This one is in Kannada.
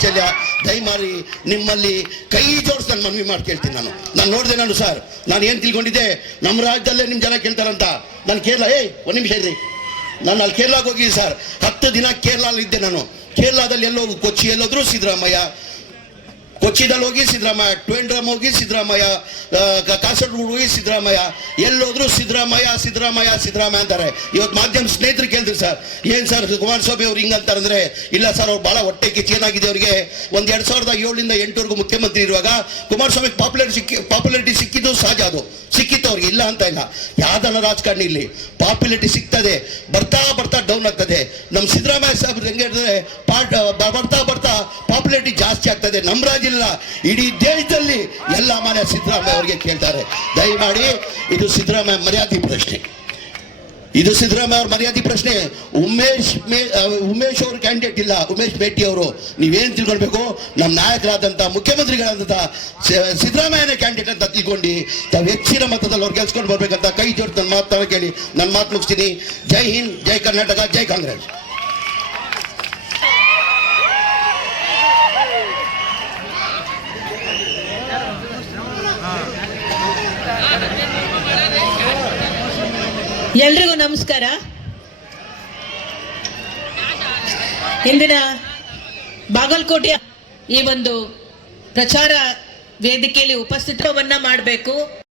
ವಾತ್ಸಲ್ಯ ದಯಮಾಡಿ ನಿಮ್ಮಲ್ಲಿ ಕೈ ಜೋಡಿಸಿ ನಾನು ಮನವಿ ಮಾಡಿ ಕೇಳ್ತೀನಿ. ನಾನು ನೋಡಿದೆ. ಸರ್ ನಾನು ಏನು ತಿಳ್ಕೊಂಡಿದ್ದೆ, ನಮ್ಮ ರಾಜ್ಯದಲ್ಲೇ ನಿಮ್ಮ ಜನ ಕೇಳ್ತಾರಂತ. ನಾನು ಕೇರಳ ಒಂದು ನಿಮಿಷ ಇದ್ರಿ, ನಾನು ಅಲ್ಲಿ ಕೇರಳಕ್ಕೆ ಹೋಗಿದ್ದೆ ಸರ್. 10 ದಿನ ಕೇರಳಲ್ಲಿದ್ದೆ ನಾನು. ಕೇರಳದಲ್ಲಿ ಎಲ್ಲೋಗಿ ಕೊಚ್ಚಿ ಎಲ್ಲೋದ್ರು ಸಿದ್ದರಾಮಯ್ಯ, ಕೊಚ್ಚಿದಲ್ಲಿ ಹೋಗಿ ಸಿದ್ದರಾಮಯ್ಯ, ಟ್ವೆಂಡ್ರಮ್ ಹೋಗಿ ಸಿದ್ದರಾಮಯ್ಯ, ಕಾಸರಗೋಡು ಹೋಗಿ ಸಿದ್ದರಾಮಯ್ಯ, ಎಲ್ಲೋದ್ರು ಸಿದ್ದರಾಮಯ್ಯ ಸಿದ್ದರಾಮಯ್ಯ ಸಿದ್ದರಾಮಯ್ಯ ಅಂತಾರೆ. ಇವತ್ತು ಮಾಧ್ಯಮ ಸ್ನೇಹಿತರು ಕೇಳಿದ್ರು ಸರ್, ಏನು ಸರ್ ಕುಮಾರಸ್ವಾಮಿ ಅವ್ರು ಹಿಂಗಂತಾರಂದ್ರೆ, ಇಲ್ಲ ಸರ್ ಅವ್ರು ಭಾಳ ಹೊಟ್ಟೆ ಕಿಚ್ಚು ಏನಾಗಿದೆ ಅವ್ರಿಗೆ. 2007ರಿಂದ 8ವರೆಗೂ ಮುಖ್ಯಮಂತ್ರಿ ಇರುವಾಗ ಕುಮಾರಸ್ವಾಮಿ ಪಾಪ್ಯುಲಾರಿಟಿ ಸಿಕ್ಕಿದ್ದು ಸಹಜ, ಅದು ಸಿಕ್ಕಿತ್ತು ಅವ್ರಿಗೆ, ಇಲ್ಲ ಅಂತ ಇಲ್ಲ. ಯಾವ್ದನ್ನ ರಾಜಕಾರಣಿ ಇಲ್ಲಿ ಪಾಪ್ಯುಲಾರಿಟಿ ಸಿಗ್ತದೆ, ಬರ್ತಾ ಬರ್ತಾ ಡೌನ್ ಆಗ್ತದೆ. ನಮ್ಮ ಸಿದ್ದರಾಮಯ್ಯ ಸಾಹೇಬ್ರು ಹೆಂಗೆ ಹೇಳಿದ್ರೆ ಬರ್ತಾ ಬರ್ತಾ ಪಾಪ್ಯುಲಾರಿಟಿ ಜಾಸ್ತಿ ಆಗ್ತದೆ. ನಮ್ಮ ರಾಜ್ಯ ಇಲ್ಲ, ಇಡೀ ದೇಶದಲ್ಲಿ ಎಲ್ಲ ಮನೆ ಸಿದ್ದರಾಮಯ್ಯ ಅವರಿಗೆ ಕೇಳ್ತಾರೆ. ದಯಮಾಡಿ ಇದು ಸಿದ್ದರಾಮಯ್ಯ ಮರ್ಯಾದೆ ಪ್ರಶ್ನೆ, ಇದು ಸಿದ್ದರಾಮಯ್ಯ ಅವ್ರ ಮರ್ಯಾದೆ ಪ್ರಶ್ನೆ. ಉಮೇಶ್ ಅವರು ಕ್ಯಾಂಡಿಡೇಟ್ ಇಲ್ಲ, ಉಮೇಶ್ ಮೇಟಿ ಅವರು. ನೀವೇನು ತಿಳ್ಕೊಳ್ಬೇಕು, ನಮ್ಮ ನಾಯಕರಾದಂಥ ಮುಖ್ಯಮಂತ್ರಿಗಳಾದಂಥ ಸಿದ್ದರಾಮಯ್ಯನೇ ಕ್ಯಾಂಡಿಡೇಟ್ ಅಂತ ತಿಳ್ಕೊಂಡು ತಾವು ಹೆಚ್ಚಿನ ಮತದಲ್ಲಿ ಅವ್ರು ಗೆಲ್ಸ್ಕೊಂಡು ಬರ್ಬೇಕಂತ ಕೈ ಜೋಡಿ ನನ್ನ ಮಾತನ್ನು ಕೇಳಿ ನನ್ನ ಮಾತು ಮುಗಿಸ್ತೀನಿ. ಜೈ ಹಿಂದ್, ಜೈ ಕರ್ನಾಟಕ, ಜೈ ಕಾಂಗ್ರೆಸ್. ಎಲ್ರಿಗೂ ನಮಸ್ಕಾರ. ಇಂದಿನ ಬಾಗಲಕೋಟೆಯ ಈ ಒಂದು ಪ್ರಚಾರ ವೇದಿಕೆಯಲ್ಲಿ ಉಪಸ್ಥಿತವನ್ನ ಮಾಡಬೇಕು.